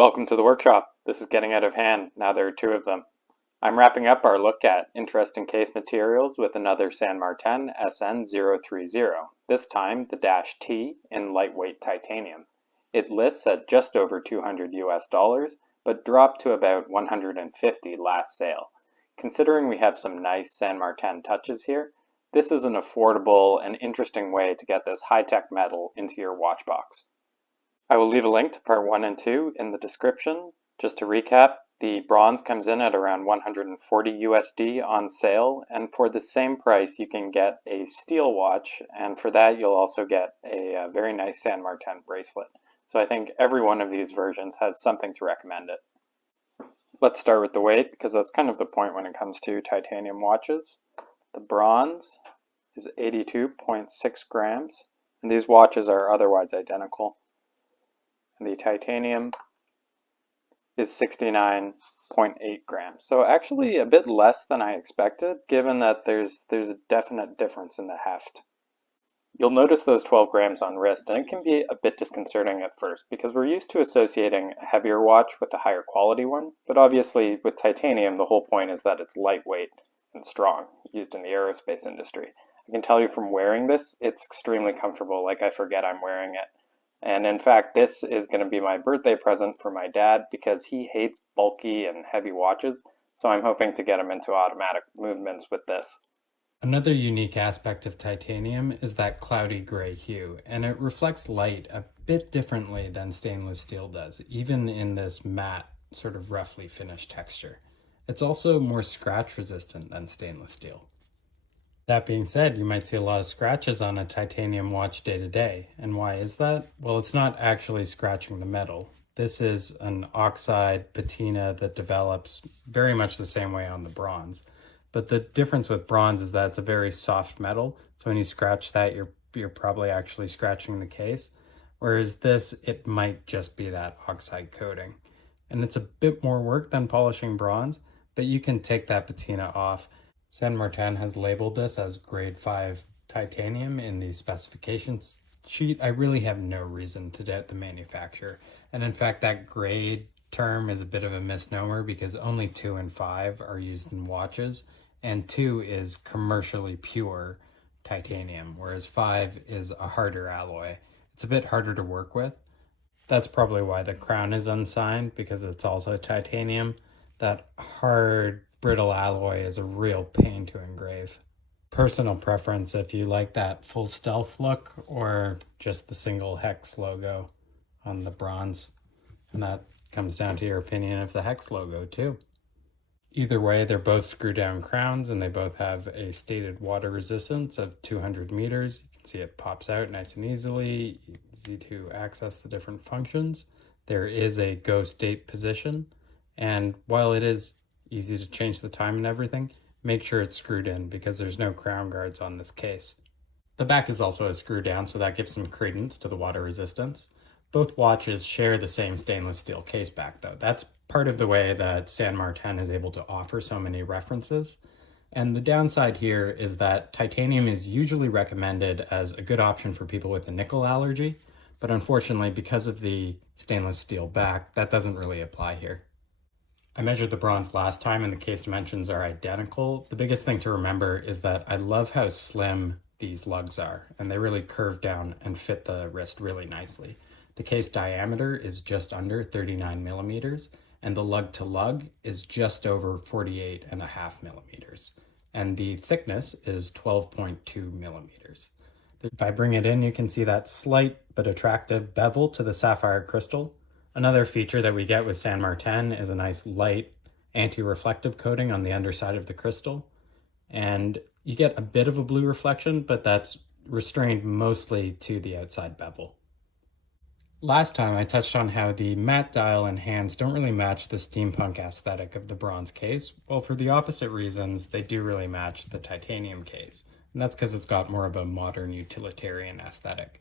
Welcome to the workshop. This is getting out of hand. Now there are two of them. I'm wrapping up our look at interesting case materials with another San Martin SN030, this time the -T in lightweight titanium. It lists at just over $200 US, but dropped to about 150 last sale. Considering we have some nice San Martin touches here, this is an affordable and interesting way to get this high-tech metal into your watch box. I will leave a link to part 1 and 2 in the description. Just to recap, the bronze comes in at around 140 USD on sale, and for the same price you can get a steel watch, and for that you'll also get a very nice San Martin bracelet. So I think every one of these versions has something to recommend it. Let's start with the weight, because that's kind of the point when it comes to titanium watches. The bronze is 82.6 grams, and these watches are otherwise identical. The titanium is 69.8 grams. So actually a bit less than I expected, given that there's a definite difference in the heft. You'll notice those 12 grams on wrist, and it can be a bit disconcerting at first because we're used to associating a heavier watch with a higher quality one, but obviously with titanium the whole point is that it's lightweight and strong, used in the aerospace industry. I can tell you from wearing this, it's extremely comfortable, like I forget I'm wearing it. And in fact, this is going to be my birthday present for my dad because he hates bulky and heavy watches, so I'm hoping to get him into automatic movements with this. Another unique aspect of titanium is that cloudy gray hue, and it reflects light a bit differently than stainless steel does, even in this matte, sort of roughly finished texture. It's also more scratch resistant than stainless steel. That being said, you might see a lot of scratches on a titanium watch day to day. And why is that? Well, it's not actually scratching the metal. This is an oxide patina that develops very much the same way on the bronze. But the difference with bronze is that it's a very soft metal. So when you scratch that, you're probably actually scratching the case. Whereas this, it might just be that oxide coating. And it's a bit more work than polishing bronze, but you can take that patina off. San Martin has labeled this as grade 5 titanium in the specifications sheet. I really have no reason to doubt the manufacturer. And in fact, that grade term is a bit of a misnomer because only 2 and 5 are used in watches, and 2 is commercially pure titanium, whereas 5 is a harder alloy. It's a bit harder to work with. That's probably why the crown is unsigned, because it's also titanium. That hard brittle alloy is a real pain to engrave. Personal preference if you like that full stealth look or just the single hex logo on the bronze. And that comes down to your opinion of the hex logo too. Either way, they're both screw down crowns and they both have a stated water resistance of 200 meters. You can see it pops out nice and easily, easy to access the different functions. There is a ghost date position, and while it is easy to change the time and everything, make sure it's screwed in because there's no crown guards on this case. The back is also a screw down, so that gives some credence to the water resistance. Both watches share the same stainless steel case back though. That's part of the way that San Martin is able to offer so many references. And the downside here is that titanium is usually recommended as a good option for people with a nickel allergy, but unfortunately because of the stainless steel back, that doesn't really apply here. I measured the bronze last time and the case dimensions are identical. The biggest thing to remember is that I love how slim these lugs are, and they really curve down and fit the wrist really nicely. The case diameter is just under 39 millimeters, and the lug to lug is just over 48.5 millimeters. And the thickness is 12.2 millimeters. If I bring it in, you can see that slight but attractive bevel to the sapphire crystal. Another feature that we get with San Martin is a nice light anti-reflective coating on the underside of the crystal. And you get a bit of a blue reflection, but that's restrained mostly to the outside bevel. Last time I touched on how the matte dial and hands don't really match the steampunk aesthetic of the bronze case. Well, for the opposite reasons, they do really match the titanium case. And that's because it's got more of a modern utilitarian aesthetic.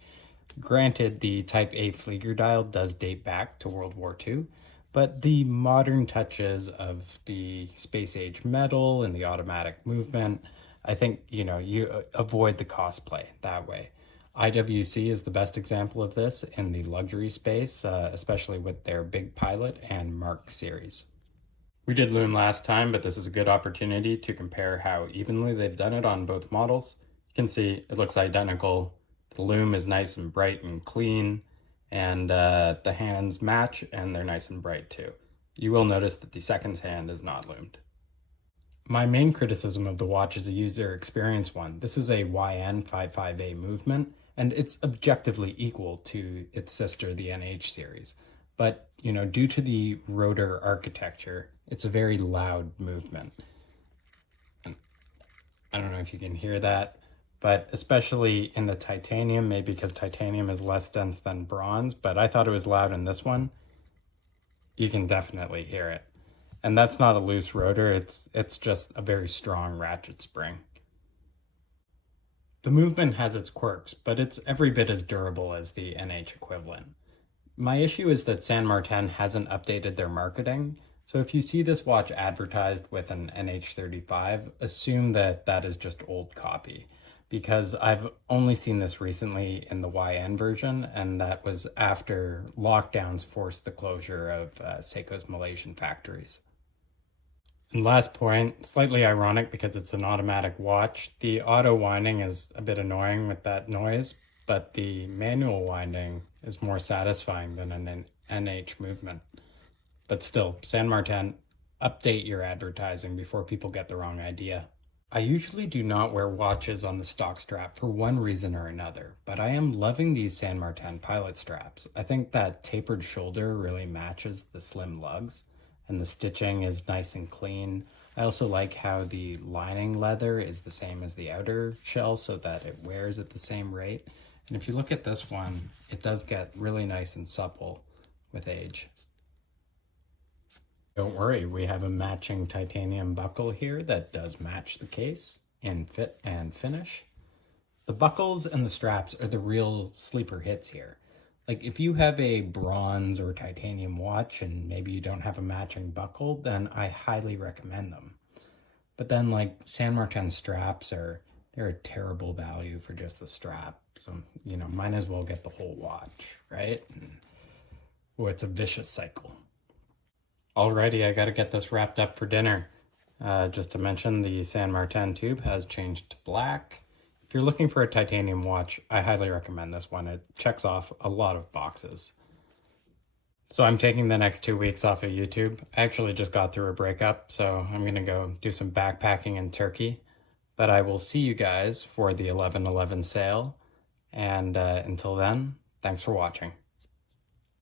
Granted, the Type A Flieger dial does date back to World War II, but the modern touches of the space-age metal and the automatic movement, I think, you avoid the cosplay that way. IWC is the best example of this in the luxury space, especially with their Big Pilot and Mark series. We did Loom last time, but this is a good opportunity to compare how evenly they've done it on both models. You can see it looks identical. The Loom is nice and bright and clean, and the hands match, and they're nice and bright too. You will notice that the second hand is not loomed. My main criticism of the watch is a user experience one. This is a YN55A movement, and it's objectively equal to its sister, the NH series. But, due to the rotor architecture, it's a very loud movement. And I don't know if you can hear that, but especially in the titanium, maybe because titanium is less dense than bronze, but I thought it was loud in this one. You can definitely hear it. And that's not a loose rotor, it's just a very strong ratchet spring. The movement has its quirks, but it's every bit as durable as the NH equivalent. My issue is that San Martin hasn't updated their marketing, so if you see this watch advertised with an NH35, assume that that is just old copy, because I've only seen this recently in the YN version, and that was after lockdowns forced the closure of Seiko's Malaysian factories. And last point, slightly ironic because it's an automatic watch, the auto winding is a bit annoying with that noise, but the manual winding is more satisfying than an NH movement. But still, San Martin, update your advertising before people get the wrong idea. I usually do not wear watches on the stock strap for one reason or another, but I am loving these San Martin pilot straps. I think that tapered shoulder really matches the slim lugs, and the stitching is nice and clean. I also like how the lining leather is the same as the outer shell so that it wears at the same rate. And if you look at this one, it does get really nice and supple with age. Don't worry, we have a matching titanium buckle here that does match the case in fit and finish. The buckles and the straps are the real sleeper hits here. Like if you have a bronze or titanium watch and maybe you don't have a matching buckle, then I highly recommend them. But then like San Martin straps they're a terrible value for just the strap. So, might as well get the whole watch, right? It's a vicious cycle. Alrighty, I gotta get this wrapped up for dinner. Just to mention, the San Martin tube has changed to black. If you're looking for a titanium watch, I highly recommend this one. It checks off a lot of boxes. So I'm taking the next 2 weeks off of YouTube. I actually just got through a breakup, so I'm gonna go do some backpacking in Turkey. But I will see you guys for the 11/11 sale. And until then, thanks for watching.